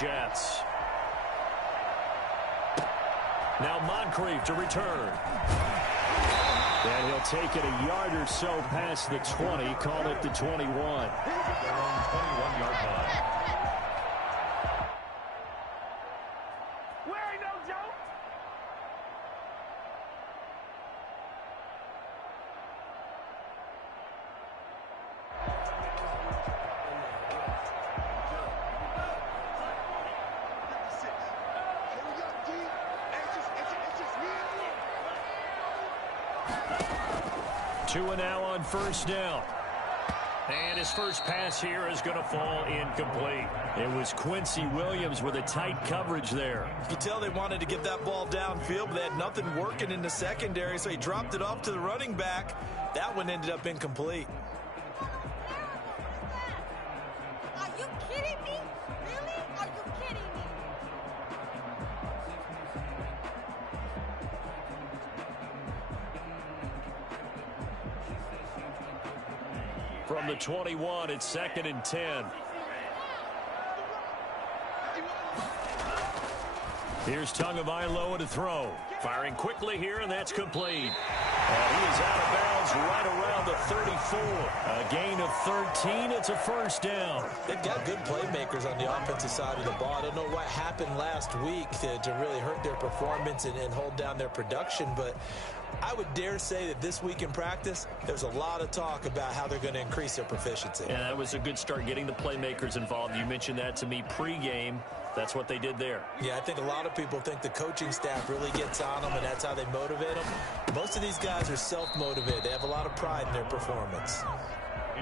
Jets. Now Moncrief to return. And he'll take it a yard or so past the 20, call it the 21. Their own 21-yard line. Two and now on first down. And his first pass here is going to fall incomplete. It was Quincy Williams with a tight coverage there. You could tell they wanted to get that ball downfield, but they had nothing working in the secondary, so he dropped it off to the running back. That one ended up incomplete. Are you kidding me? Really? Are you kidding me? From the 21, it's 2nd and 10. Here's Tagovailoa to throw. Firing quickly here, and that's complete. And he is out of bounds right around the 34. A gain of 13. It's a first down. They've got good playmakers on the offensive side of the ball. I don't know what happened last week to really hurt their performance and hold down their production, but I would dare say that this week in practice, there's a lot of talk about how they're going to increase their proficiency. And that was a good start, getting the playmakers involved. You mentioned that to me pregame. That's what they did there. Yeah, I think a lot of people think the coaching staff really gets on them, and that's how they motivate them. Most of these guys are self-motivated. They have a lot of pride in their performance.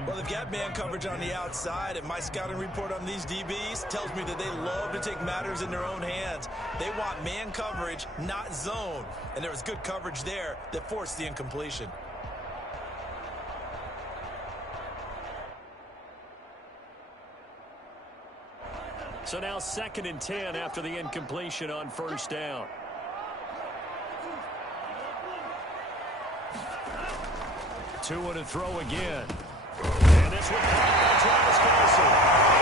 Well, they've got man coverage on the outside, and my scouting report on these DBs tells me that they love to take matters in their own hands. They want man coverage, not zone. And there was good coverage there that forced the incompletion. So now 2nd and 10 after the incompletion on first down. Tua to throw again. And this one caught by Travis Kelce.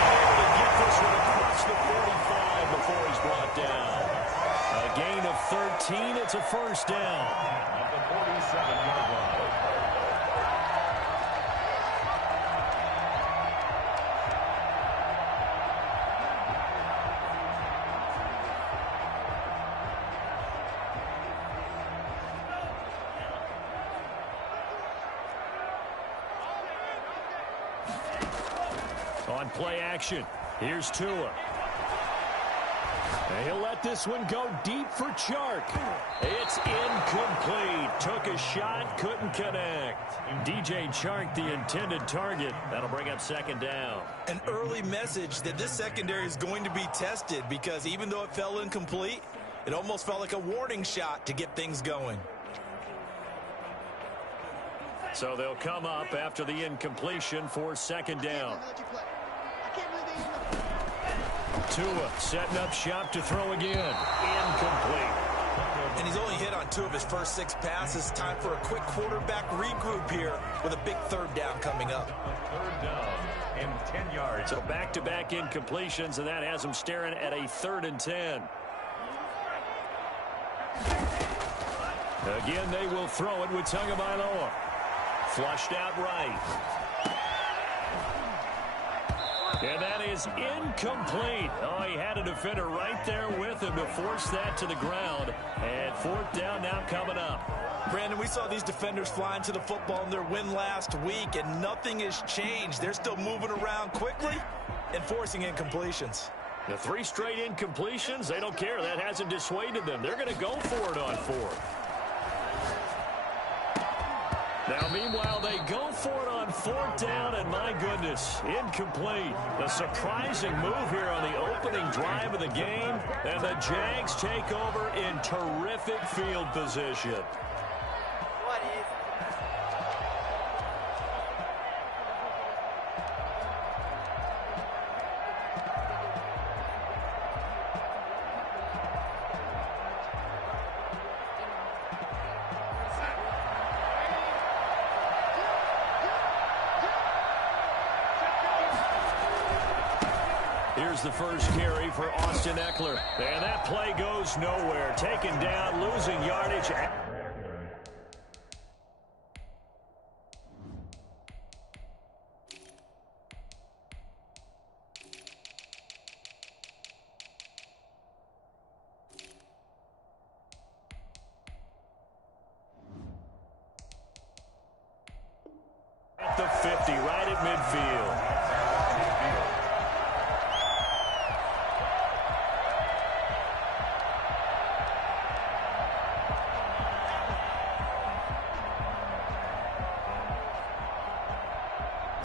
Able to get this one across the 45 before he's brought down. A gain of 13. It's a first down. At the 47-yard line. On play action, here's Tua. And he'll let this one go deep for Chark. It's incomplete. Took a shot, couldn't connect. DJ Chark, the intended target. That'll bring up 2nd down. An early message that this secondary is going to be tested, because even though it fell incomplete, it almost felt like a warning shot to get things going. So they'll come up after the incompletion for 2nd down. Tua setting up shop to throw again. Incomplete. And he's only hit on 2 of his first 6 passes. Time for a quick quarterback regroup here with a big 3rd down coming up. 3rd down and 10 yards. So back-to-back incompletions, and that has him staring at a 3rd and 10. Again, they will throw it with Tagovailoa. Flushed out right. And that is incomplete. Oh, he had a defender right there with him to force that to the ground. And 4th down now coming up. Brandon, we saw these defenders flying to the football in their win last week, and nothing has changed. They're still moving around quickly and forcing incompletions. The 3 straight incompletions, they don't care. That hasn't dissuaded them. They're going to go for it on 4th. Now, meanwhile, they go for it on 4th down, and my goodness, incomplete. A surprising move here on the opening drive of the game, and the Jags take over in terrific field position. Here's the first carry for Austin Eckler. And that play goes nowhere. Taken down, losing yardage. At the 50, right at midfield.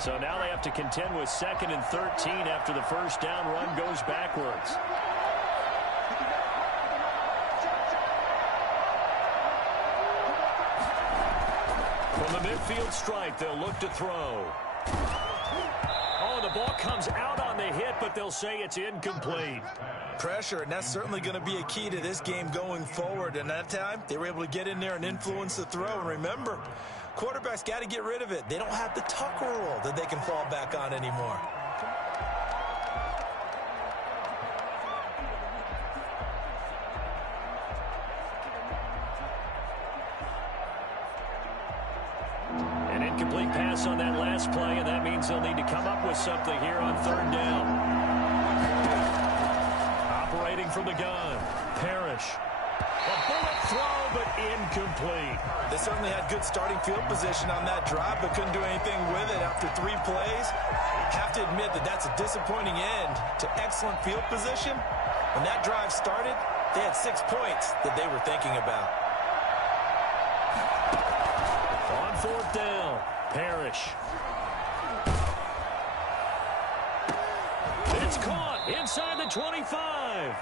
So now they have to contend with 2nd and 13 after the first down run goes backwards. From the midfield stripe, they'll look to throw. Oh, the ball comes out on the hit, but they'll say it's incomplete. Pressure, and that's certainly going to be a key to this game going forward. And that time, they were able to get in there and influence the throw. And remember, quarterbacks got to get rid of it. They don't have the tuck rule that they can fall back on anymore. An incomplete pass on that last play, and that means they'll need to come up with something here on 3rd down. Operating from the gun, Parrish. A bullet throw, but incomplete. They certainly had good starting field position on that drive, but couldn't do anything with it after 3 plays. Have to admit that that's a disappointing end to excellent field position. When that drive started, they had 6 points that they were thinking about. On 4th down, Parrish. It's caught inside the 25.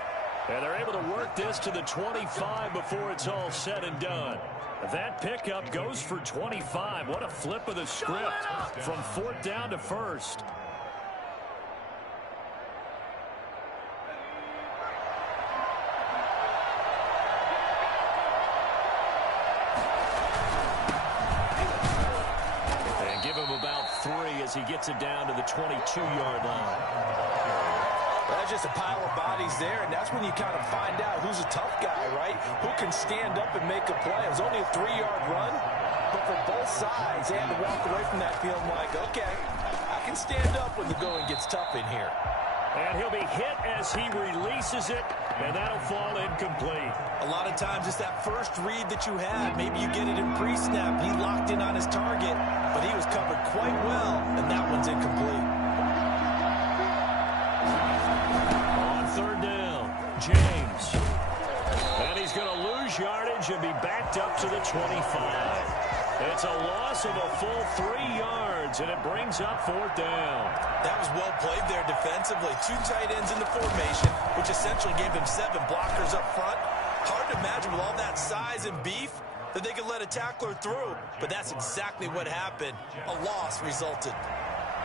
And they're able to work this to the 25 before it's all said and done. That pickup goes for 25. What a flip of the script from 4th down to 1st. And give him about 3 as he gets it down to the 22-yard line. That's just a pile of bodies there, and that's when you kind of find out who's a tough guy, right? Who can stand up and make a play. It was only a 3-yard run, but for both sides, they had to walk away from that field like, okay, I can stand up when the going gets tough in here. And he'll be hit as he releases it, and that'll fall incomplete. A lot of times it's that first read that you had. Maybe you get it in pre-snap. He locked in on his target, but he was covered quite well, and that one's incomplete. On 3rd down, James. And he's going to lose yardage and be backed up to the 25. It's a loss of a full 3 yards, and it brings up 4th down. That was well played there defensively. 2 tight ends in the formation, which essentially gave them 7 blockers up front. Hard to imagine with all that size and beef that they could let a tackler through, but that's exactly what happened. A loss resulted.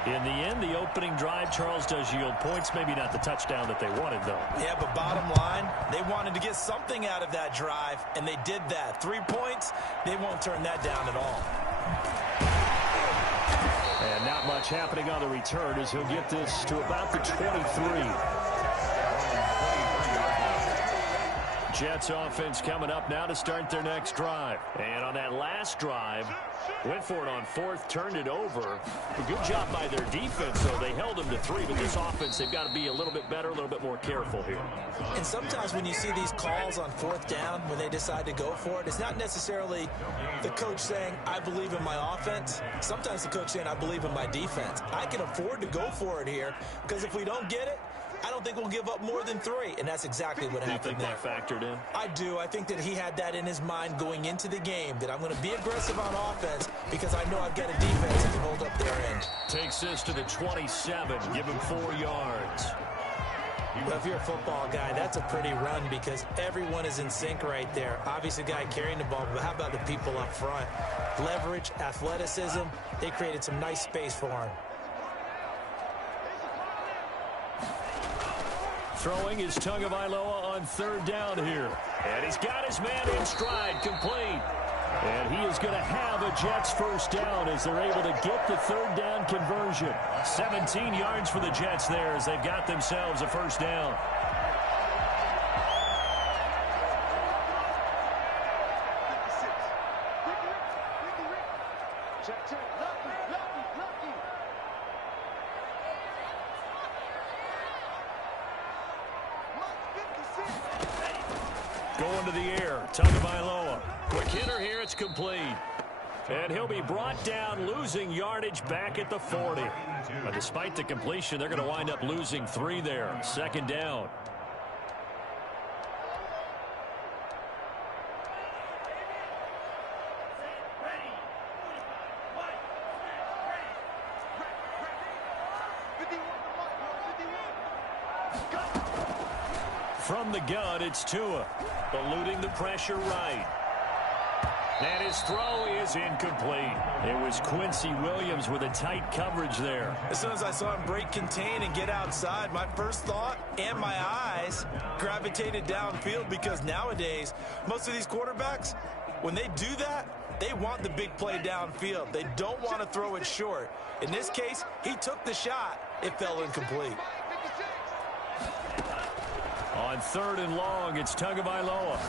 In the end, the opening drive, Charles, does yield points. Maybe not the touchdown that they wanted, though. Yeah, but bottom line, they wanted to get something out of that drive, and they did that. 3 points, they won't turn that down at all. And not much happening on the return as he'll get this to about the 23. Jets offense coming up now to start their next drive. And on that last drive, went for it on 4th, turned it over. A good job by their defense, though. They held them to 3, but this offense, they've got to be a little bit better, a little bit more careful here. And sometimes when you see these calls on 4th down, when they decide to go for it, it's not necessarily the coach saying, I believe in my offense. Sometimes the coach saying, I believe in my defense. I can afford to go for it here, because if we don't get it, I don't think we'll give up more than 3, and that's exactly what happened there. Do you think that factored in? I do. I think that he had that in his mind going into the game, that I'm going to be aggressive on offense because I know I've got a defense that can hold up their end. Takes this to the 27, give him 4 yards. Well, if you're a football guy, that's a pretty run because everyone is in sync right there. Obviously, the guy carrying the ball, but how about the people up front? Leverage, athleticism, they created some nice space for him. Throwing is Tagovailoa on 3rd down here. And he's got his man in stride, complete. And he is going to have a Jets first down as they're able to get the third down conversion. 17 yards for the Jets there as they've got themselves a first down. Going to the air, Tagovailoa. Quick hitter here, it's complete. And he'll be brought down, losing yardage back at the 40. But despite the completion, they're going to wind up losing 3 there. Second down. From the gun, it's Tua, eluding the pressure right. And his throw is incomplete. It was Quincy Williams with a tight coverage there. As soon as I saw him break contain and get outside, my first thought and my eyes gravitated downfield, because nowadays, most of these quarterbacks, when they do that, they want the big play downfield. They don't want to throw it short. In this case, he took the shot. It fell incomplete. On 3rd and long, it's Tagovailoa.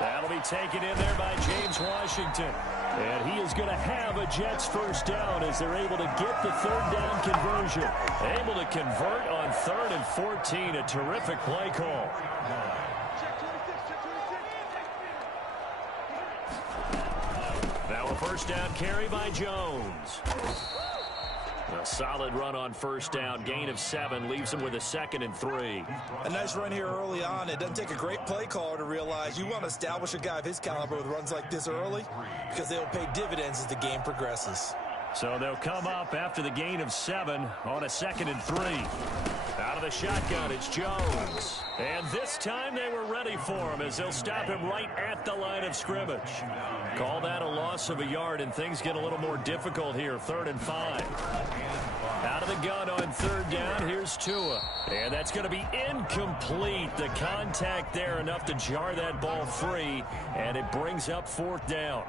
That'll be taken in there by James Washington. And he is going to have a Jets first down as they're able to get the third down conversion. Able to convert on 3rd and 14. A terrific play call. Now a first down carry by Jones. A solid run on first down. Gain of 7 leaves him with a 2nd and 3. A nice run here early on. It doesn't take a great play caller to realize you want to establish a guy of his caliber with runs like this early, because they'll pay dividends as the game progresses. So they'll come up after the gain of 7 on a 2nd and 3. Out of the shotgun, it's Jones. And this time they were ready for him as they'll stop him right at the line of scrimmage. Call that a loss of a yard, and things get a little more difficult here. 3rd and 5. Out of the gun on 3rd down, here's Tua. And that's going to be incomplete. The contact there enough to jar that ball free, and it brings up 4th down.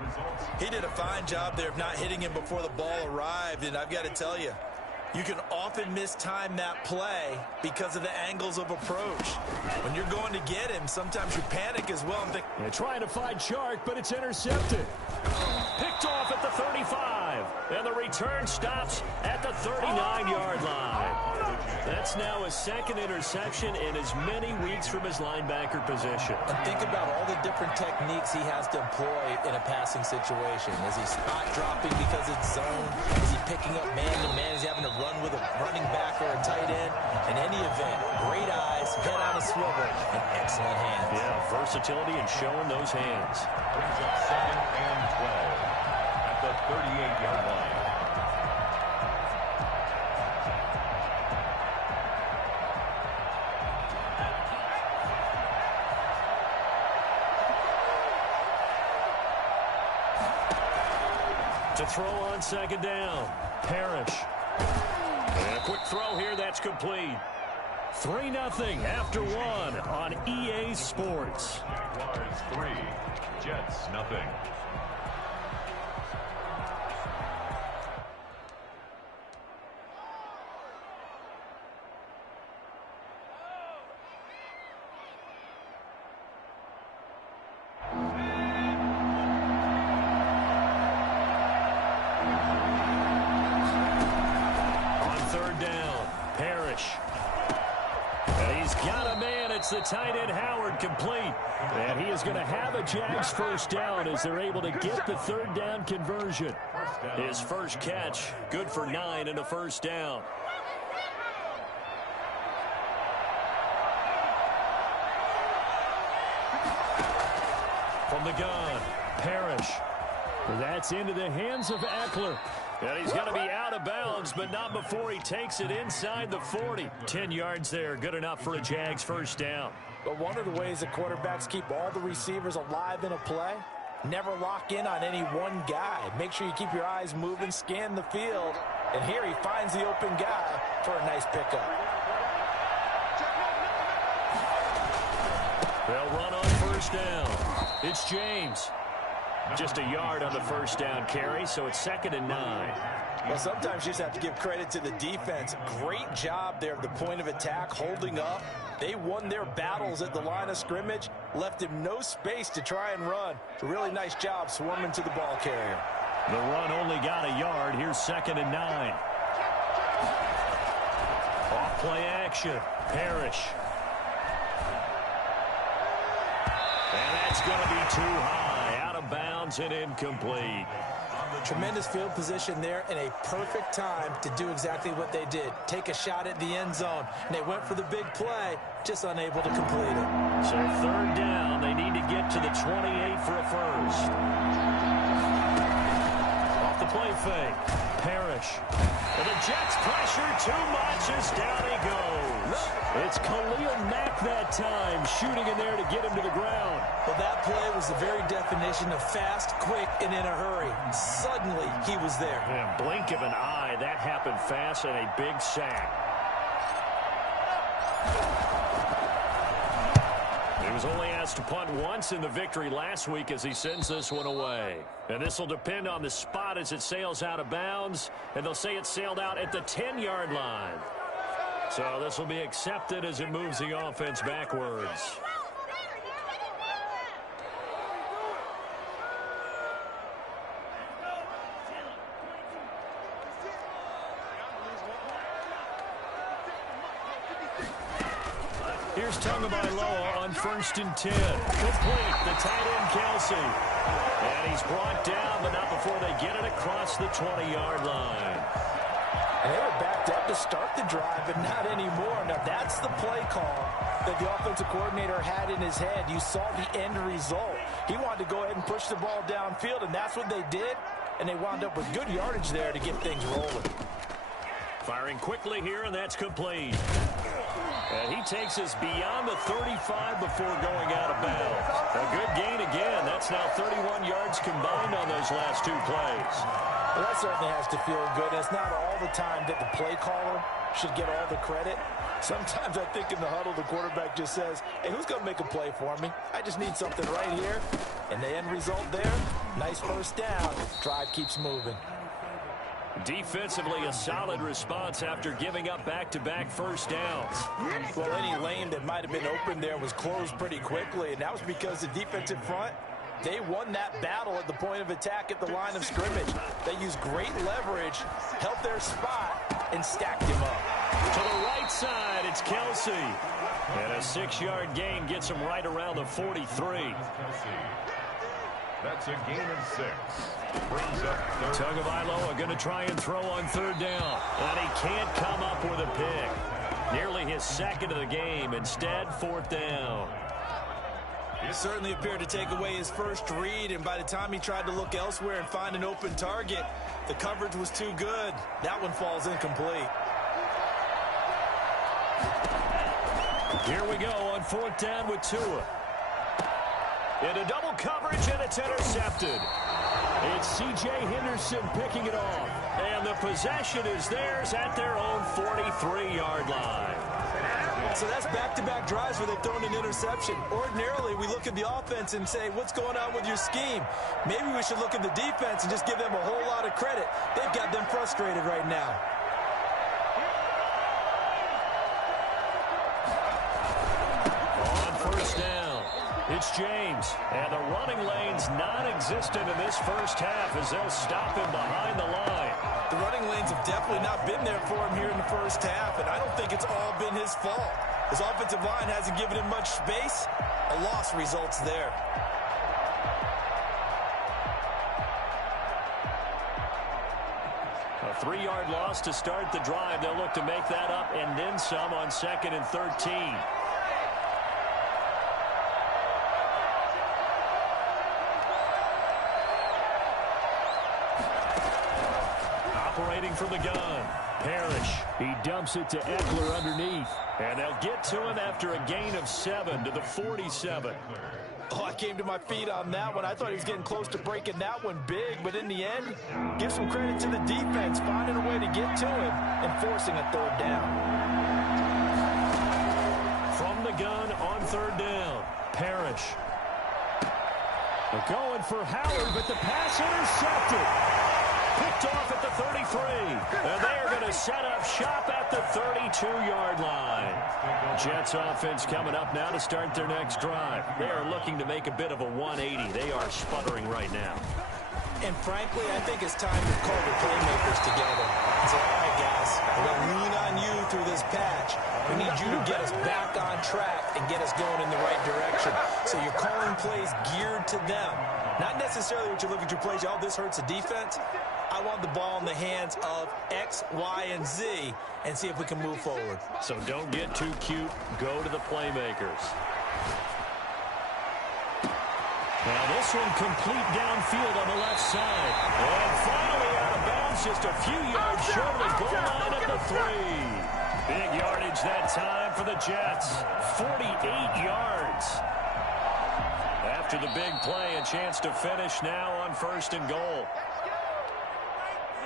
He did a fine job there of not hitting him before the ball arrived, and I've got to tell you, you can often mistime that play because of the angles of approach. When you're going to get him, sometimes you panic as well and think, they're trying to find Chark, but it's intercepted. Picked off at the 35. And the return stops at the 39-yard line. That's now a 2nd interception in as many weeks from his linebacker position. And think about all the different techniques he has to employ in a passing situation. Is he spot dropping because it's zone? Is he picking up man-to-man? Is he having to run with a running back or a tight end? In any event, great eyes, head on a swivel, and excellent hands. Yeah, versatility and showing those hands. Brings up 2nd and 12 at the 38-yard line. To throw on 2nd down, Parrish. And a quick throw here, that's complete. 3-0 after 1 on EA Sports. Jaguars 3, Jets nothing. The tight end Howard complete. And he is going to have a Jags first down as they're able to get the 3rd down conversion. His first catch, good for 9 and a first down. From the gun, Parrish. That's into the hands of Eckler. And he's going to be out of bounds, but not before he takes it inside the 40. 10 yards there, good enough for a Jags first down. But one of the ways that quarterbacks keep all the receivers alive in a play, never lock in on any one guy. Make sure you keep your eyes moving, scan the field. And here he finds the open guy for a nice pickup. They'll run on first down. It's James. Just a yard on the first down carry, so it's 2nd and 9. Well, sometimes you just have to give credit to the defense. Great job there at the point of attack, holding up. They won their battles at the line of scrimmage, left him no space to try and run. A really nice job swarming to the ball carrier. The run only got a yard. Here's 2nd and 9. Off play action. Parrish. And that's going to be too high. Out of bounds and incomplete. Tremendous field position there and a perfect time to do exactly what they did. Take a shot at the end zone. And they went for the big play, just unable to complete it. So 3rd down, they need to get to the 28 for a first. Off the play fake. Parrish. And the Jets pressure too much as down he goes. It's Khalil Mack that time, shooting in there to get him to the ground. Well, that play was the very definition of fast, quick, and in a hurry. Suddenly, he was there. Yeah, blink of an eye, that happened fast and a big sack. He was only asked to punt once in the victory last week as he sends this one away. And this will depend on the spot as it sails out of bounds. And they'll say it sailed out at the 10-yard line. So this will be accepted as it moves the offense backwards. Here's Tagovailoa on 1st and 10. Complete. The tight end, Kelsey. And he's brought down, but not before they get it across the 20-yard line. And they were backed up to start the drive, but not anymore. Now, that's the play call that the offensive coordinator had in his head. You saw the end result. He wanted to go ahead and push the ball downfield, and that's what they did. And they wound up with good yardage there to get things rolling. Firing quickly here, and that's complete. And he takes us beyond the 35 before going out of bounds. A good gain again. That's now 31 yards combined on those last 2 plays. Well, that certainly has to feel good. It's not all the time that the play caller should get all the credit. Sometimes I think in the huddle, the quarterback just says, hey, who's going to make a play for me? I just need something right here. And the end result there, nice first down. Drive keeps moving. Defensively, a solid response after giving up back-to-back first downs. Well, any lane that might have been open there was closed pretty quickly, and that was because the defensive front, they won that battle at the point of attack at the line of scrimmage. They used great leverage, held their spot, and stacked him up. To the right side, it's Kelsey. And a 6-yard gain gets him right around the 43. That's a gain of 6. Brings up 3rd. Tagovailoa going to try and throw on 3rd down. And he can't come up with a pick. Nearly his 2nd of the game. Instead, 4th down. It certainly appeared to take away his first read, and by the time he tried to look elsewhere and find an open target, the coverage was too good. That one falls incomplete. Here we go on 4th down with Tua. Into double coverage, and it's intercepted. It's C.J. Henderson picking it off. And the possession is theirs at their own 43-yard line. So that's back-to-back drives where they've thrown an interception. Ordinarily, we look at the offense and say, what's going on with your scheme? Maybe we should look at the defense and just give them a whole lot of credit. They've got them frustrated right now. On 1st down, it's James. And the running lane's non-existent in this first half as they'll stop him behind the line. The running lanes have definitely not been there for him here in the first half, and I don't think it's all been his fault. His offensive line hasn't given him much space. A loss results there. A 3-yard loss to start the drive. They'll look to make that up and then some on 2nd and 13. Operating from the gun. Parrish. He dumps it to Eckler underneath. And they'll get to him after a gain of 7 to the 47. Oh, I came to my feet on that one. I thought he was getting close to breaking that one big, but in the end, give some credit to the defense, finding a way to get to him and forcing a 3rd down. From the gun on 3rd down, Parrish. They're going for Howard, but the pass intercepted. Picked off at the 33. And they are going to set up shop at the 32-yard line. Jets offense coming up now to start their next drive. They are looking to make a bit of a 180. They are sputtering right now. And frankly, I think it's time to call the playmakers together and say, all right, guys, we're going to lean on you through this patch. We need you to get us back on track and get us going in the right direction. So you're calling plays geared to them. Not necessarily what you look at your plays, oh, this hurts the defense. I want the ball in the hands of X, Y, and Z and see if we can move forward. So don't get too cute. Go to the playmakers. Now this one complete downfield on the left side. And finally out of bounds, just a few yards short of the goal line at the 3. Big yardage that time for the Jets. 48 yards. After the big play, a chance to finish now on 1st and goal.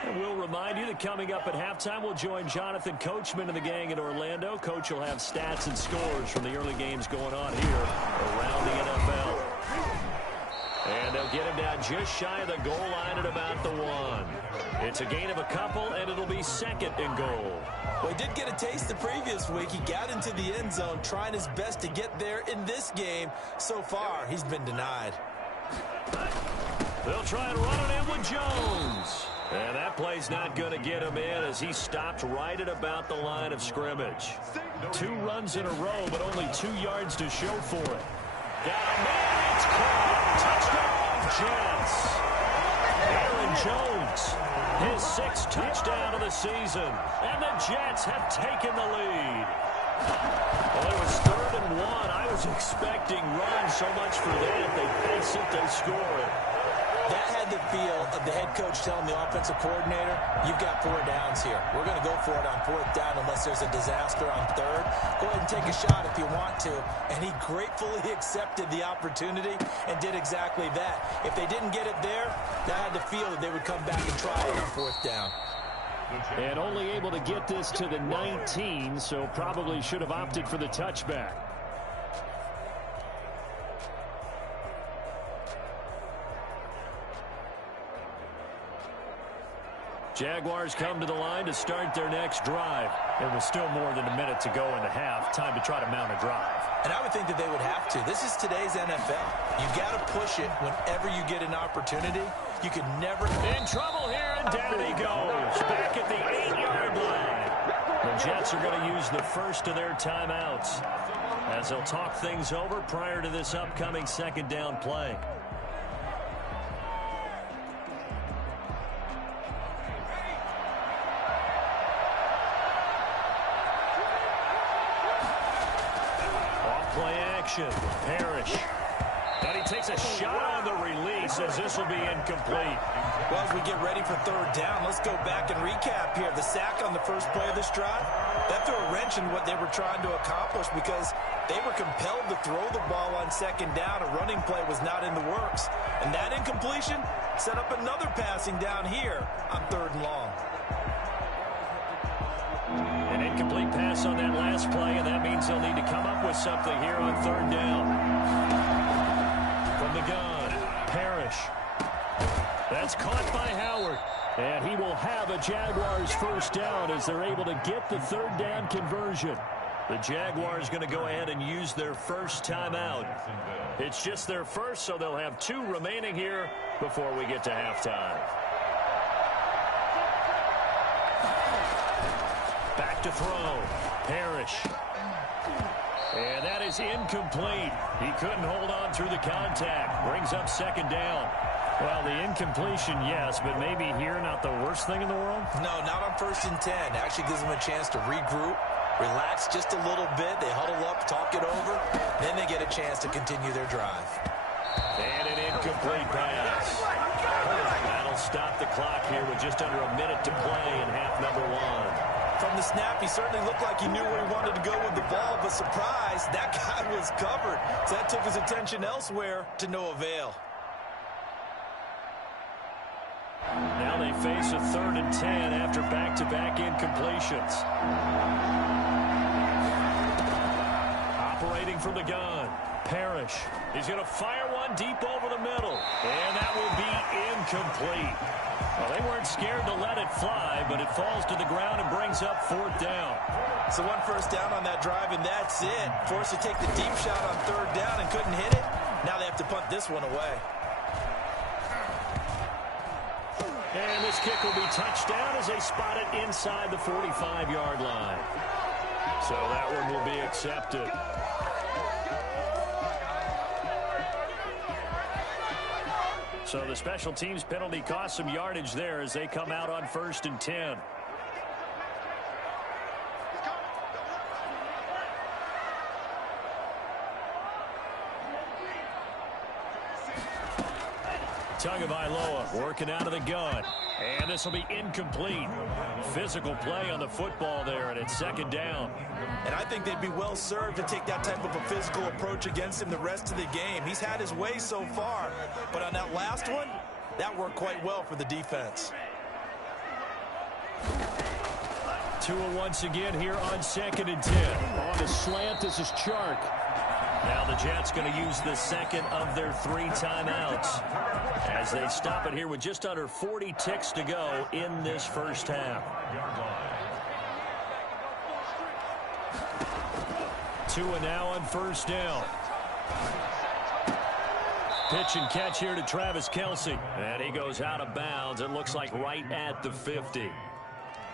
And we'll remind you that coming up at halftime, we'll join Jonathan Coachman and the gang in Orlando. Coach will have stats and scores from the early games going on here around the NFL. And they'll get him down just shy of the goal line at about the 1. It's a gain of a couple, and it'll be 2nd and goal. Well, he did get a taste the previous week. He got into the end zone, trying his best to get there in this game. So far, he's been denied. They'll try and run it in with Jones. And that play's not going to get him in as he stopped right at about the line of scrimmage. 2 runs in a row, but only 2 yards to show for it. Got a man, it's caught. Touchdown, Jets. Aaron Jones, his 6th touchdown of the season. And the Jets have taken the lead. Well, it was 3rd and 1. I was expecting runs so much for that. They pace it, they score it. That had the feel of the head coach telling the offensive coordinator, you've got 4 downs here. We're going to go for it on 4th down unless there's a disaster on 3rd. Go ahead and take a shot if you want to. And he gratefully accepted the opportunity and did exactly that. If they didn't get it there, that had the feel that they would come back and try it on 4th down. And only able to get this to the 19, so probably should have opted for the touchback. Jaguars come to the line to start their next drive. There was still more than a minute to go in the half. Time to try to mount a drive. And I would think that they would have to. This is today's NFL. You got to push it whenever you get an opportunity. You could never... In trouble here, and down he goes. Back at the 8-yard line. The Jets are going to use the first of their timeouts as they'll talk things over prior to this upcoming 2nd down play. Parrish. And he takes a shot on the release as this will be incomplete. Well, as we get ready for 3rd down, let's go back and recap here. The sack on the first play of this drive, that threw a wrench in what they were trying to accomplish because they were compelled to throw the ball on 2nd down. A running play was not in the works. And that incompletion set up another passing down here on 3rd and long. An incomplete pass on that last play, and that means they'll need to come up with something here on 3rd down. From the gun, Parrish. That's caught by Howard. And he will have a Jaguars 1st down as they're able to get the 3rd down conversion. The Jaguars going to go ahead and use their first timeout. It's just their first, so they'll have 2 remaining here before we get to halftime. Back to throw. Parrish. And that is incomplete. He couldn't hold on through the contact. Brings up 2nd down. Well, the incompletion, yes, but maybe here not the worst thing in the world? No, not on 1st and 10. Actually gives them a chance to regroup, relax just a little bit. They huddle up, talk it over. Then they get a chance to continue their drive. And an incomplete pass. That'll stop the clock here with just under a minute to play in half number 1. From the snap, he certainly looked like he knew where he wanted to go with the ball, but surprise, that guy was covered. So that took his attention elsewhere to no avail. Now they face a 3rd and 10 after back-to-back incompletions. Operating from the gun, Parrish. He's going to fire one one deep over the middle. And that will be incomplete. Well, they weren't scared to let it fly, but it falls to the ground and brings up 4th down. So 1 first down on that drive, and that's it. Forced to take the deep shot on 3rd down and couldn't hit it. Now they have to punt this one away. And this kick will be touchdown as they spot it inside the 45-yard line. So that one will be accepted. So the special teams penalty cost some yardage there as they come out on 1st and 10. Tagovailoa working out of the gun. And this will be incomplete. Physical play on the football there, and it's 2nd down. And I think they'd be well served to take that type of a physical approach against him the rest of the game. He's had his way so far, but on that last one, that worked quite well for the defense. Tua once again here on 2nd and 10. On the slant, this is Chark. Now the Jets going to use the second of their 3 timeouts as they stop it here with just under 40 ticks to go in this first half. Tua now on 1st down. Pitch and catch here to Travis Kelce. And he goes out of bounds. It looks like right at the 50.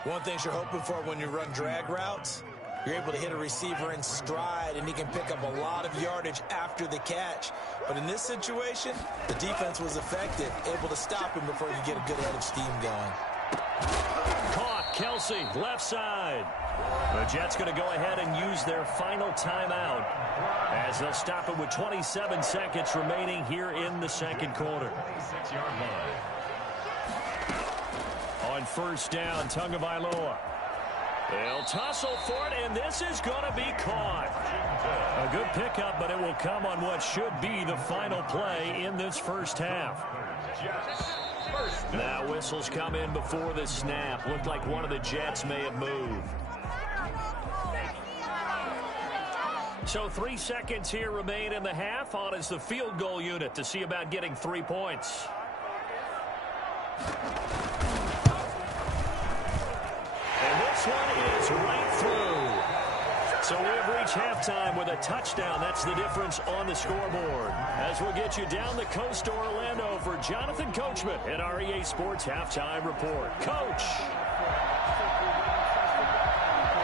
One thing you're hoping for when you run drag routes, you're able to hit a receiver in stride, and he can pick up a lot of yardage after the catch. But in this situation, the defense was effective, able to stop him before he could get a good head of steam going. Caught, Kelce, left side. The Jets going to go ahead and use their final timeout as they'll stop it with 27 seconds remaining here in the 2nd quarter. 6-yard line. On 1st down, Tagovailoa. They'll tussle for it, and this is going to be caught. A good pickup, but it will come on what should be the final play in this first half. Now whistles come in before the snap. Looked like one of the Jets may have moved. So 3 seconds here remain in the half. On is the field goal unit to see about getting 3 points. And this one is right through. So we have reached halftime with a touchdown. That's the difference on the scoreboard. As we'll get you down the coast to Orlando for Jonathan Coachman at our EA Sports Halftime Report. Coach!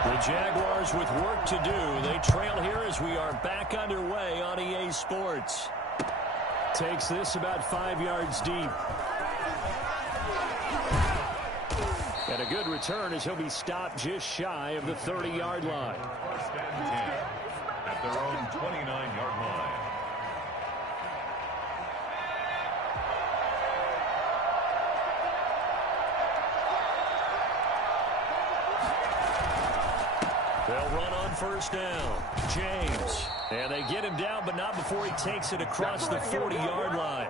The Jaguars with work to do. They trail here as we are back underway on EA Sports. Takes this about 5 yards deep. And a good return as he'll be stopped just shy of the 30-yard line. First and 10 at their own 29-yard line. They'll run on 1st down. James. And they get him down, but not before he takes it across the 40-yard line.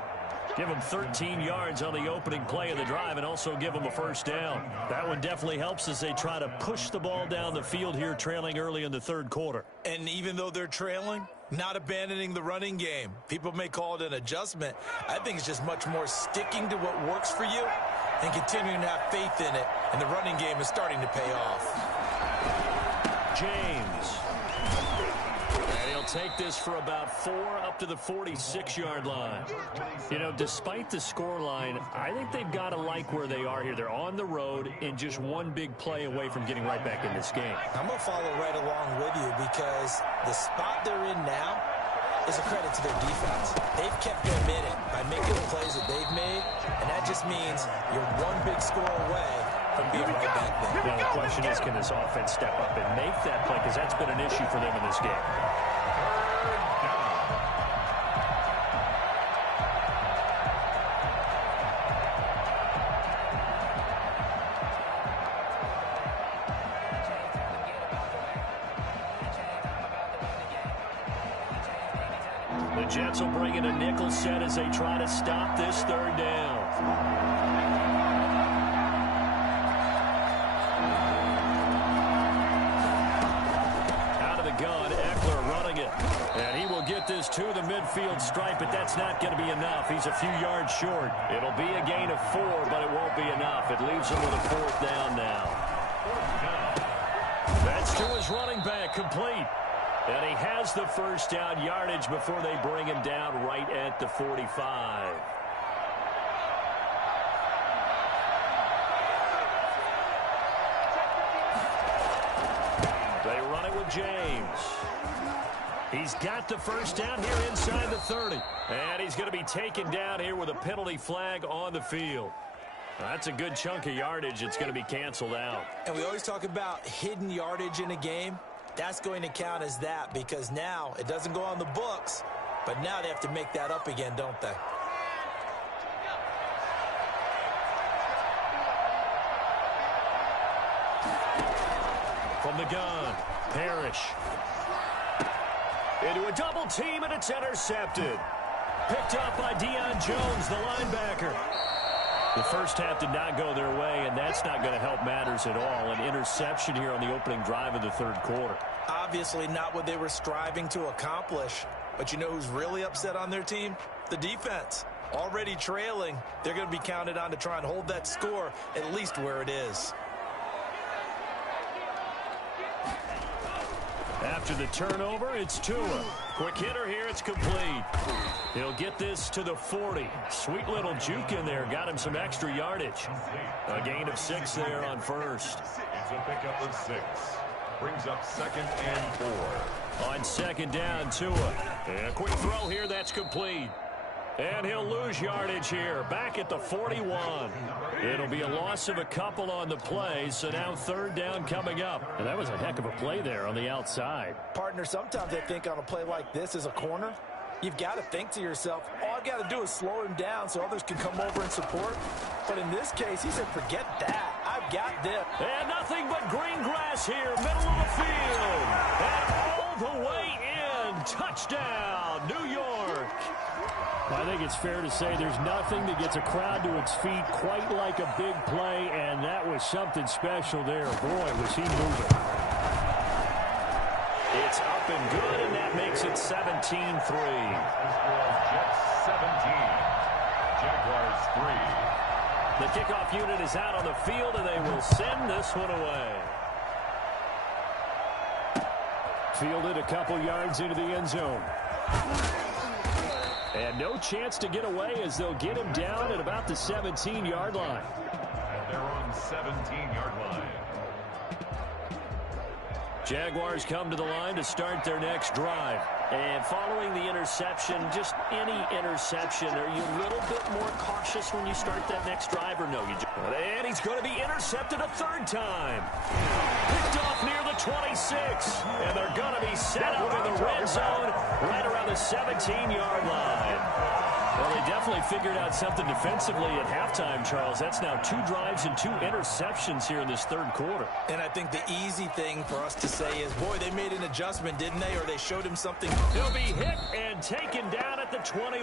Give him 13 yards on the opening play of the drive and also give him a 1st down. That one definitely helps as they try to push the ball down the field here, trailing early in the 3rd quarter. And even though they're trailing, not abandoning the running game. People may call it an adjustment. I think it's just much more sticking to what works for you and continuing to have faith in it. And the running game is starting to pay off. James. And he'll take this for about 4 up to the 46-yard line. You know, despite the scoreline, I think they've got to like where they are here. They're on the road and just one big play away from getting right back in this game. I'm going to follow right along with you because the spot they're in now is a credit to their defense. They've kept them in it by making the plays that they've made, and that just means you're one big score away from being right back there. Now the question is, can this offense step up and make that play? Because that's been an issue for them in this game. The Jets will bring in a nickel set as they try to stop this 3rd down. throwing it. And he will get this to the midfield stripe, but that's not going to be enough. He's a few yards short. It'll be a gain of 4, but it won't be enough. It leaves him with a 4th down now. That's to his running back, complete. And he has the first down yardage before they bring him down right at the 45. They run it with James. He's got the first down here inside the 30. And he's going to be taken down here with a penalty flag on the field. That's a good chunk of yardage. It's going to be canceled out. And we always talk about hidden yardage in a game. That's going to count as that because now it doesn't go on the books, but now they have to make that up again, don't they? From the gun, Parrish. Into a double team, and it's intercepted. Picked up by Deion Jones, the linebacker. The first half did not go their way, and that's not going to help matters at all. An interception here on the opening drive of the third quarter. Obviously not what they were striving to accomplish. But you know who's really upset on their team? The defense. Already trailing, they're going to be counted on to try and hold that score at least where it is. After the turnover, it's Tua. Quick hitter here, it's complete. He'll get this to the 40. Sweet little juke in there, got him some extra yardage. A gain of 6 there on first. It's a pickup of 6. Brings up 2nd and 4. On 2nd down, Tua. And a quick throw here, that's complete. And he'll lose yardage here, back at the 41. It'll be a loss of a couple on the play, so now 3rd down coming up. And that was a heck of a play there on the outside. Partner, sometimes I think on a play like this as a corner, you've got to think to yourself, all I've got to do is slow him down so others can come over and support. But in this case, he said, forget that. I've got this. And nothing but green grass here, middle of the field. And all the way in. Touchdown, New York. I think it's fair to say there's nothing that gets a crowd to its feet quite like a big play, and that was something special there. Boy, was he moving. It's up and good, and that makes it 17-3. Jets 17. Jaguars 3. The kickoff unit is out on the field, and they will send this one away. Fielded a couple yards into the end zone. And no chance to get away as they'll get him down at about the 17-yard line. And they're on 17-yard line. Jaguars come to the line to start their next drive. And following the interception, just any interception, are you a little bit more cautious when you start that next drive or no? And he's going to be intercepted a 3rd time. Picked off near the 26. And they're going to be set up in the red zone right around the 17-yard line. Well, they definitely figured out something defensively at halftime, Charles. That's now 2 drives and 2 interceptions here in this third quarter. And I think the easy thing for us to say is, boy, they made an adjustment, didn't they? Or they showed him something. He'll be hit and taken down at the 21.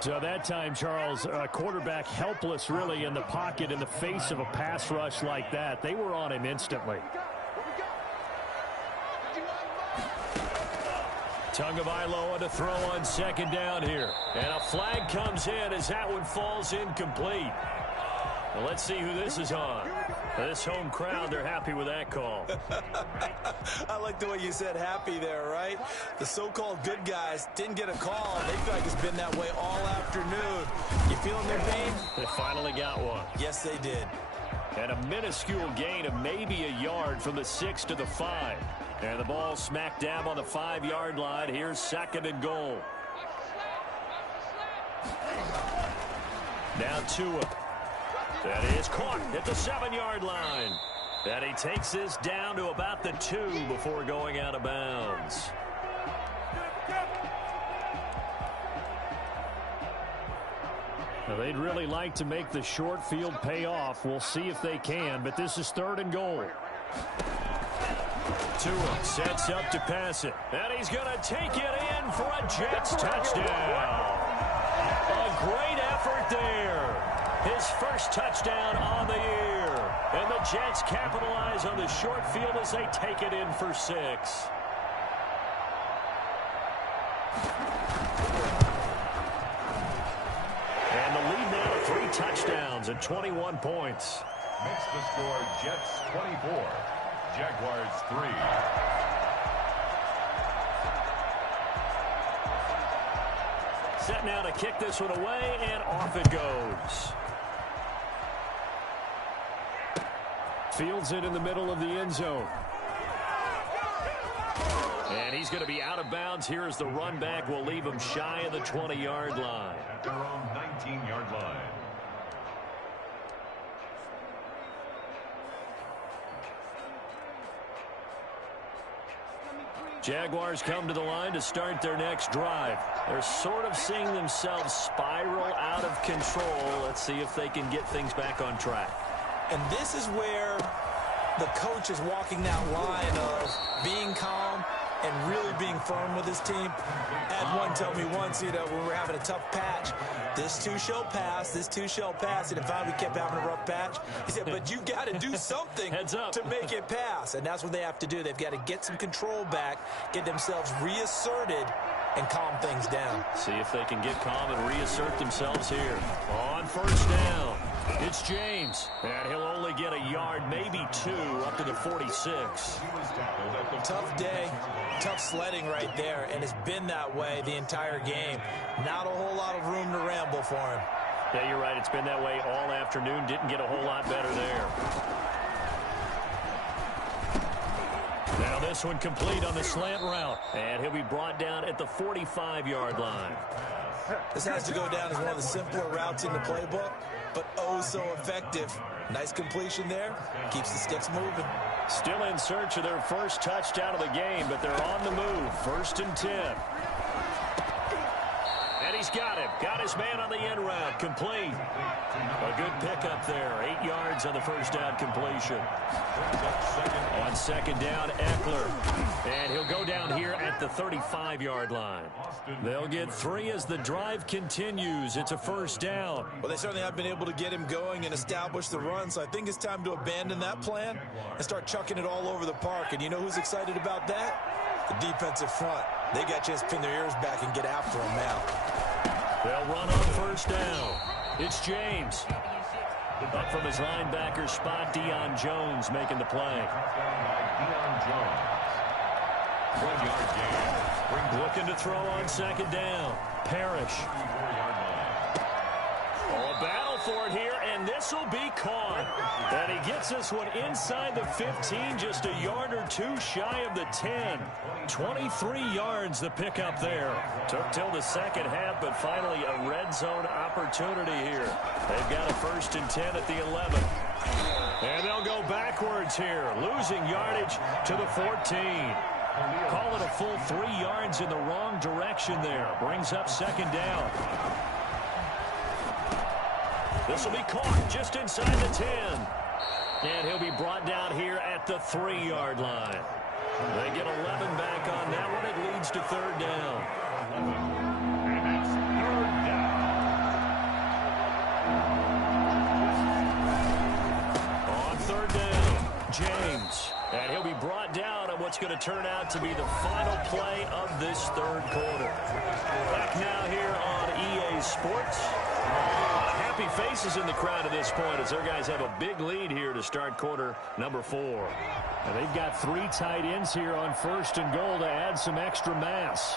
So that time, Charles, quarterback helpless really in the pocket in the face of a pass rush like that. They were on him instantly. Tagovailoa to throw on 2nd down here. And a flag comes in as that one falls incomplete. Well, let's see who this is on. This home crowd, they're happy with that call. I like the way you said happy there, right? The so-called good guys didn't get a call. They feel like it's been that way all afternoon. You feeling their pain? They finally got one. Yes, they did. And a minuscule gain of maybe a yard from the 6 to the 5. And the ball smack dab on the 5-yard line. Here's 2nd and goal. Now Tua. That is caught at the 7-yard line. And he takes this down to about the 2 before going out of bounds. Now, they'd really like to make the short field pay off. We'll see if they can, but this is 3rd and goal. Tua sets up to pass it. And he's going to take it in for a Jets touchdown. A great effort there. His first touchdown on the year. And the Jets capitalize on the short field as they take it in for 6. And the lead now to 3 touchdowns and 21 points. Makes the score Jets 24, Jaguars 3. Set now to kick this one away, and off it goes. Fields it in the middle of the end zone. And he's going to be out of bounds. Here is the run back. We'll leave him shy of the 20-yard line. At their own 19-yard line. Jaguars come to the line to start their next drive. They're sort of seeing themselves spiral out of control. Let's see if they can get things back on track. And this is where the coach is walking that line of being calm and really being firm with his team. I had one tell me once, when we're having a tough patch, this too shall pass, this too shall pass. And finally we kept having a rough patch. He said, but you got to do something to make it pass. And that's what they have to do. They've got to get some control back, get themselves reasserted, and calm things down. See if they can get calm and reassert themselves here. On first down, it's James. And he'll only get a yard, maybe 2, up to the 46. Tough day, tough sledding right there, and it's been that way the entire game. Not a whole lot of room to ramble for him. Yeah, you're right. It's been that way all afternoon. Didn't get a whole lot better there. Now this one complete on the slant route, and he'll be brought down at the 45-yard line. This has to go down as one of the simpler routes in the playbook, but oh so effective. Nice completion there. Keeps the sticks moving. Still in search of their first touchdown of the game, but they're on the move. 1st and 10. And he's got him. Got his man on the end route. Complete. A good pickup there. 8 yards on the first down completion. On second down, Eckler. And he'll go down here at the 35-yard line. They'll get 3 as the drive continues. It's a first down. Well, they certainly have been able to get him going and establish the run, so I think it's time to abandon that plan and start chucking it all over the park. And you know who's excited about that? The defensive front. They got a chance to pin their ears back and get after him now. They'll run on first down. It's James. Up from his linebacker spot, Deion Jones making the play. Deion Jones. 1-yard gain. Looking to throw on second down. Parrish. 4-yard line. Oh, a battle for it here, and this will be caught. And he gets this one inside the 15, just a yard or 2 shy of the 10. 23 yards the pickup there. Took till the second half, but finally a red zone opportunity here. They've got a 1st and 10 at the 11. And they'll go backwards here, losing yardage to the 14. Call it a full 3 yards in the wrong direction there. Brings up second down. This will be caught just inside the 10. And he'll be brought down here at the 3-yard line. They get 11 back on that one. It leads to 3rd down. And it's 3rd down. On 3rd down, James. And he'll be brought down on what's going to turn out to be the final play of this 3rd quarter. Back now here on EA Sports. Happy faces in the crowd at this point as their guys have a big lead here to start quarter number 4. And they've got 3 tight ends here on 1st and goal to add some extra mass.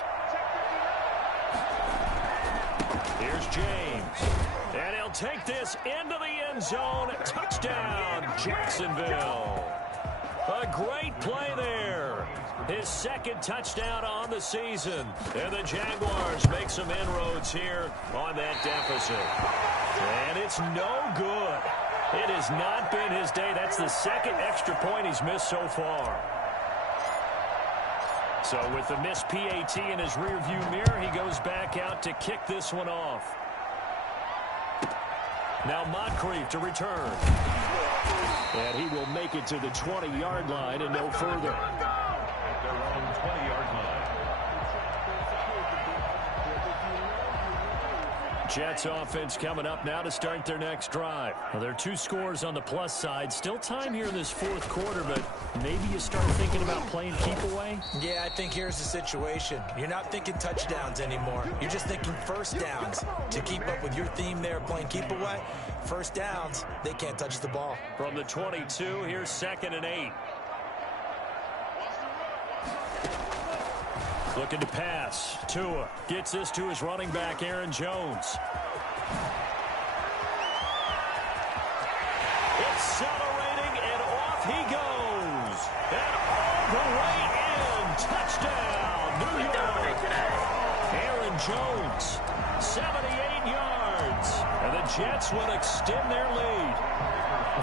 Here's James. And he'll take this into the end zone. Touchdown, Jacksonville. A great play there. His 2nd touchdown on the season. And the Jaguars make some inroads here on that deficit. And it's no good. It has not been his day. That's the 2nd extra point he's missed so far. So with the missed PAT in his rearview mirror, he goes back out to kick this one off. Now Moncrief to return. And he will make it to the 20-yard line and no further. At their own 20-yard line. Jets offense coming up now to start their next drive. Well, there are 2 scores on the plus side. Still time here in this 4th quarter, but maybe you start thinking about playing keep away? Yeah, I think here's the situation. You're not thinking touchdowns anymore. You're just thinking first downs. To keep up with your theme there, playing keep away, first downs, they can't touch the ball. From the 22, here's 2nd and 8. Looking to pass. Tua gets this to his running back, Aaron Jones. Accelerating, and off he goes. And all the way in. Touchdown, New York. Aaron Jones, 78 yards. And the Jets will extend their lead.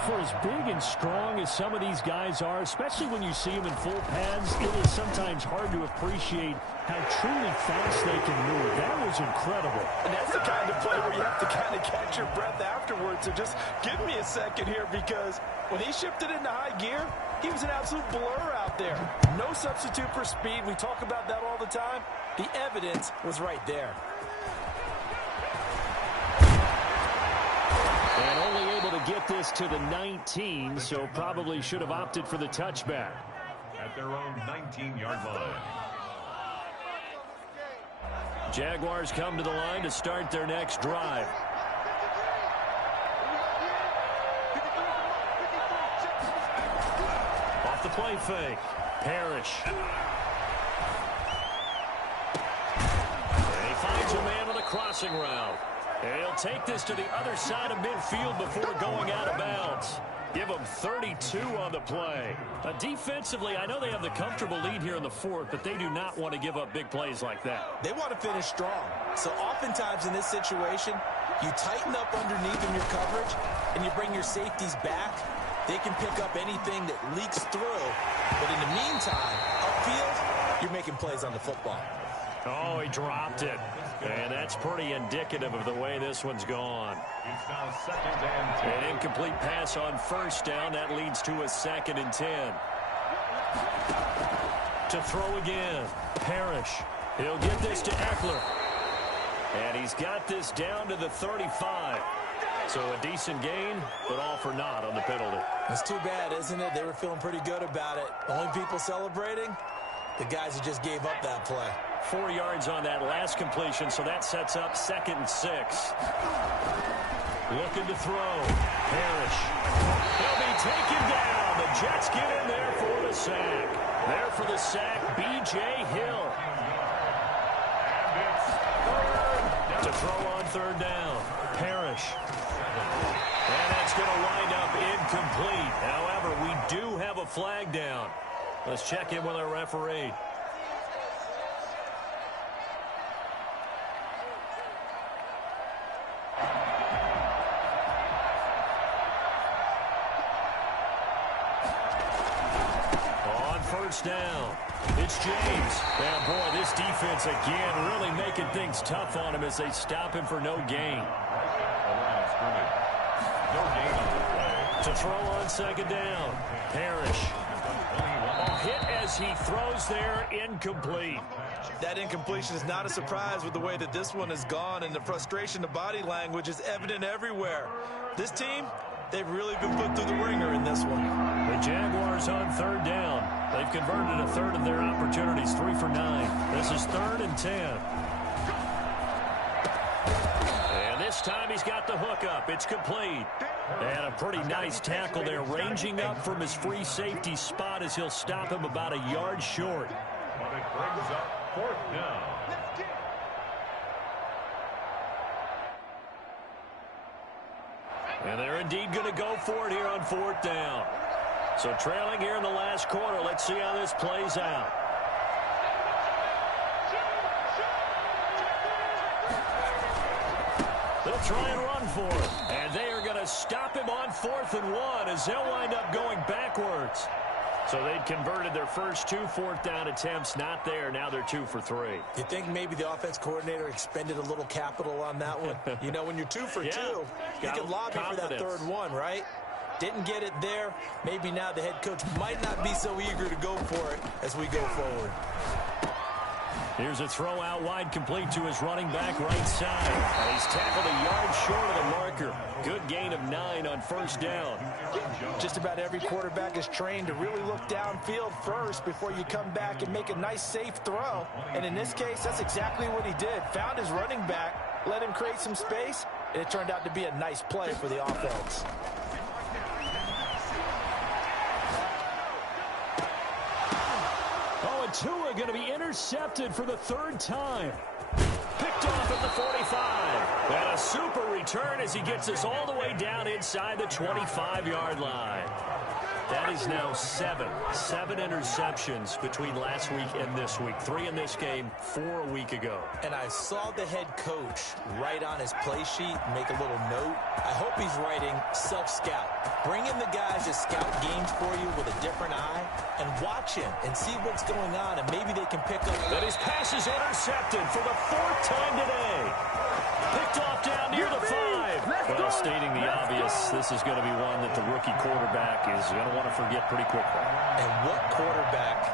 For as big and strong as some of these guys are, especially when you see them in full pads, it is sometimes hard to appreciate how truly fast they can move. That was incredible. And that's the kind of play where you have to kind of catch your breath afterwards. So just give me a second here, because when he shifted into high gear, he was an absolute blur out there. No substitute for speed. We talk about that all the time. The evidence was right there. And only able to get this to the 19, so probably should have opted for the touchback. At their own 19-yard line. Jaguars come to the line to start their next drive. Off the play fake. Parrish. And he finds a man on a crossing route. And he'll take this to the other side of midfield before going out of bounds. Give them 32 on the play. Defensively, I know they have the comfortable lead here in the 4th, but they do not want to give up big plays like that. They want to finish strong. So oftentimes in this situation, you tighten up underneath in your coverage, and you bring your safeties back. They can pick up anything that leaks through. But in the meantime, upfield, you're making plays on the football. Oh, he dropped it. And that's pretty indicative of the way this one's gone. It's now 2nd and 10. An incomplete pass on first down. That leads to a 2nd and 10. To throw again. Parrish. He'll get this to Eckler. And he's got this down to the 35. So a decent gain, but all for naught on the penalty. It's too bad, isn't it? They were feeling pretty good about it. Only people celebrating, the guys who just gave up that play. 4 yards on that last completion, so that sets up 2nd and 6. Looking to throw. Parrish. He'll be taken down. The Jets get in there for the sack. There for the sack, B.J. Hill. To throw on 3rd down. Parrish. And that's going to wind up incomplete. However, we do have a flag down. Let's check in with our referee. First down. It's James. And boy, this defense again really making things tough on him as they stop him for no gain. No gain on the play. To throw on 2nd down. Parrish. A hit as he throws there, incomplete. That incompletion is not a surprise with the way that this one has gone, and the frustration, the body language is evident everywhere. This team, they've really been put through the ringer in this one. The Jaguars on 3rd down. They've converted a third of their opportunities, 3 for 9. This is 3rd and 10. And this time he's got the hook up. It's complete. And a pretty nice tackle there, ranging up from his free safety spot as he'll stop him about a yard short. But it brings up 4th down. And they're indeed going to go for it here on 4th down. So trailing here in the last quarter. Let's see how this plays out. They'll try and run for it. And they are going to stop him on 4th and 1 as they'll wind up going backwards. So they'd converted their first 2 4th down attempts. Not there. Now they're 2 for 3. You think maybe the offense coordinator expended a little capital on that one? You know, when you're 2 for 2, you can lobby for that 3rd one, right? Didn't get it there. Maybe now the head coach might not be so eager to go for it as we go forward. Here's a throw out wide, complete to his running back right side. And he's tackled a yard short of the marker. Good gain of 9 on first down. Just about every quarterback is trained to really look downfield first before you come back and make a nice, safe throw. And in this case, that's exactly what he did. Found his running back, let him create some space, and it turned out to be a nice play for the offense. Tua going to be intercepted for the 3rd time. Picked off at the 45. And a super return as he gets us all the way down inside the 25-yard line. That is now 7 interceptions between last week and this week. 3 in this game, 4 a week ago. And I saw the head coach write on his play sheet, make a little note. I hope he's writing self-scout. Bring in the guys that scout games for you with a different eye and watch him and see what's going on, and maybe they can pick up. But his pass is intercepted for the 4th time today. Picked off down near the 5. Well, stating the obvious, this is going to be one that the rookie quarterback is going to want to forget pretty quickly. And what quarterback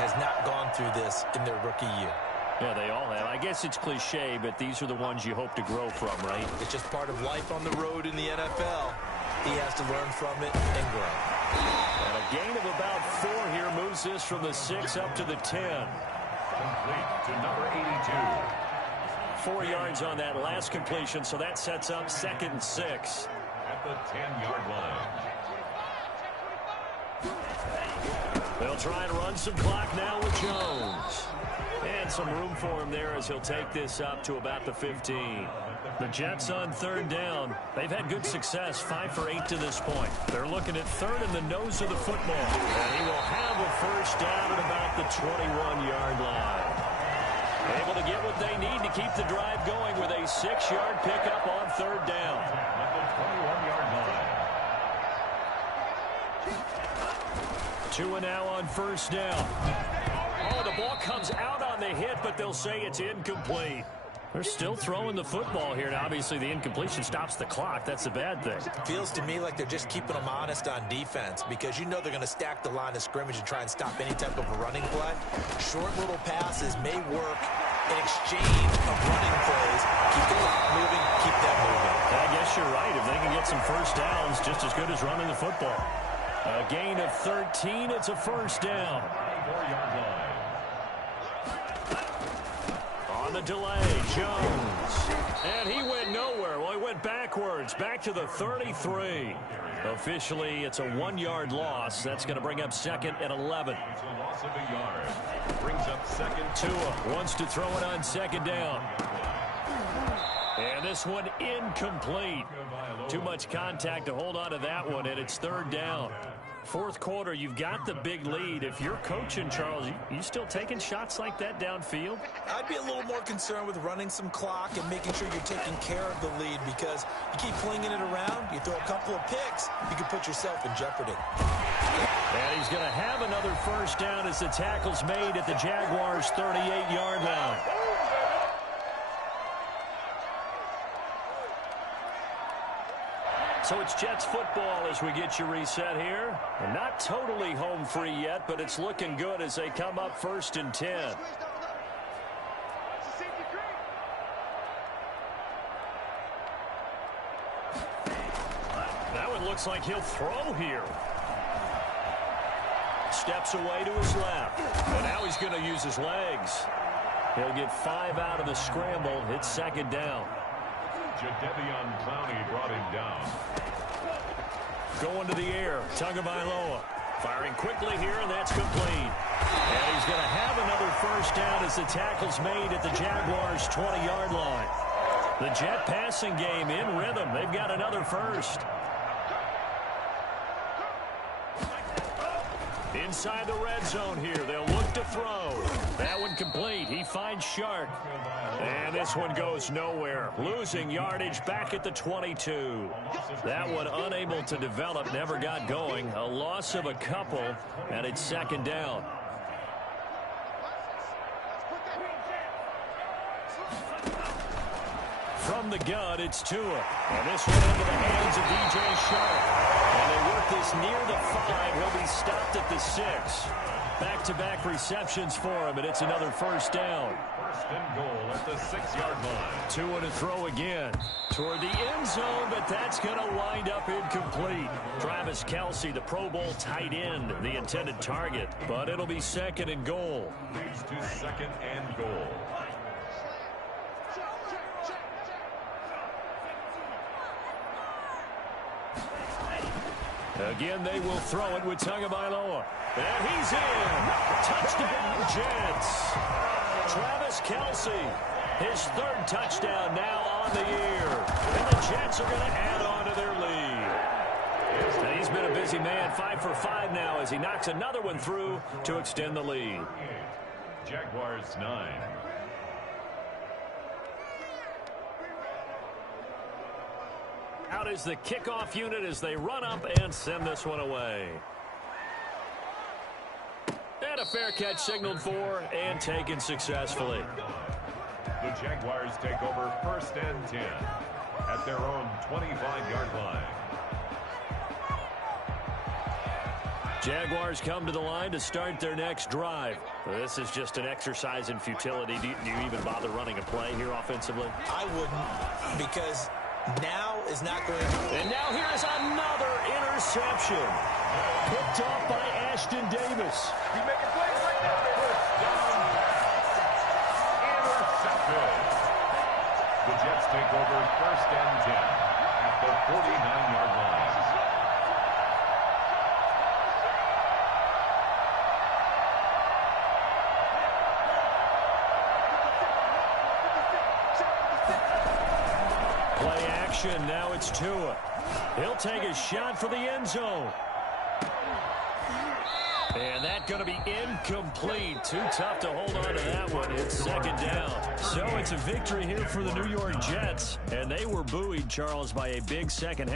has not gone through this in their rookie year? Yeah, they all have. I guess it's cliche, but these are the ones you hope to grow from, right? It's just part of life on the road in the NFL. He has to learn from it and grow. And a gain of about 4 here moves this from the 6 up to the 10. Complete to number 82. 4 yards on that last completion, so that sets up 2nd and 6. At the 10-yard line. They'll try and run some clock now with Jones. And some room for him there as he'll take this up to about the 15. The Jets on 3rd down. They've had good success, 5 for 8 to this point. They're looking at 3rd in the nose of the football. And he will have a first down at about the 21-yard line. Able to get what they need to keep the drive going with a 6-yard pickup on 3rd down. At the 21-yard line. Tua now on first down. Oh, the ball comes out on the hit, but they'll say it's incomplete. They're still throwing the football here. Now, obviously, the incompletion stops the clock. That's a bad thing. Feels to me like they're just keeping them honest on defense because you know they're going to stack the line of scrimmage and try and stop any type of a running play. Short little passes may work in exchange of running plays. Keep the clock moving, keep them moving. I guess you're right. If they can get some first downs, just as good as running the football. A gain of 13. It's a first down. 4-yard line. On the delay, Jones. And he went nowhere. Well, he went backwards, back to the 33. Officially, it's a 1-yard loss. That's going to bring up 2nd and 11. It's a loss of a yard. Brings up 2nd. Tua wants to throw it on 2nd down. And this one incomplete. Too much contact to hold on to that one, and it's 3rd down. 4th quarter, you've got the big lead. If you're coaching, Charles, you still taking shots like that downfield? I'd be a little more concerned with running some clock and making sure you're taking care of the lead because you keep flinging it around, you throw a couple of picks, you can put yourself in jeopardy. And he's going to have another first down as the tackle's made at the Jaguars' 38-yard line. So it's Jets football as we get you reset here. And not totally home free yet, but it's looking good as they come up 1st and 10. That one looks like he'll throw here. Steps away to his left. And now he's going to use his legs. He'll get 5 out of the scramble. It's 2nd down. Jadeveon Clowney brought him down. Going to the air, Tagovailoa firing quickly here, and that's complete. And he's going to have another first down as the tackle's made at the Jaguars' 20-yard line. The Jet passing game in rhythm. They've got another first. Inside the red zone here, they'll look to throw. That one complete. He finds Shark. And this one goes nowhere. Losing yardage back at the 22. That one unable to develop, never got going. A loss of a couple, and it's 2nd down. From the gun, it's Tua. And this one into the hands of DJ Shark. And they work convert this near the 5. He'll be stopped at the 6. Back-to-back receptions for him, and it's another first down. First and goal at the 6-yard line. Tua to throw again toward the end zone, but that's going to wind up incomplete. Travis Kelce, the Pro Bowl tight end, the intended target, but it'll be second and goal. Leads to second and goal. Again, they will throw it with Tagovailoa. And he's in. Touchdown, Jets. Travis Kelce, his 3rd touchdown now on the year. And the Jets are going to add on to their lead. And he's been a busy man, 5 for 5 now as he knocks another one through to extend the lead. Jaguars 9. Out is the kickoff unit as they run up and send this one away. And a fair catch signaled for and taken successfully. The Jaguars take over first and 10 at their own 25-yard line. Jaguars come to the line to start their next drive. This is just an exercise in futility. Do you even bother running a play here offensively? I wouldn't, because now is not going to... And now here is another interception. Picked off by Ashton Davis. He's making plays right now. Intercepted. The Jets take over first and 10 at the 49-yard line. Play action. Now it's Tua. He'll take a shot for the end zone. And that's going to be incomplete. Too tough to hold on to that one. It's second down. So it's a victory here for the New York Jets. And they were buoyed, Charles, by a big second half.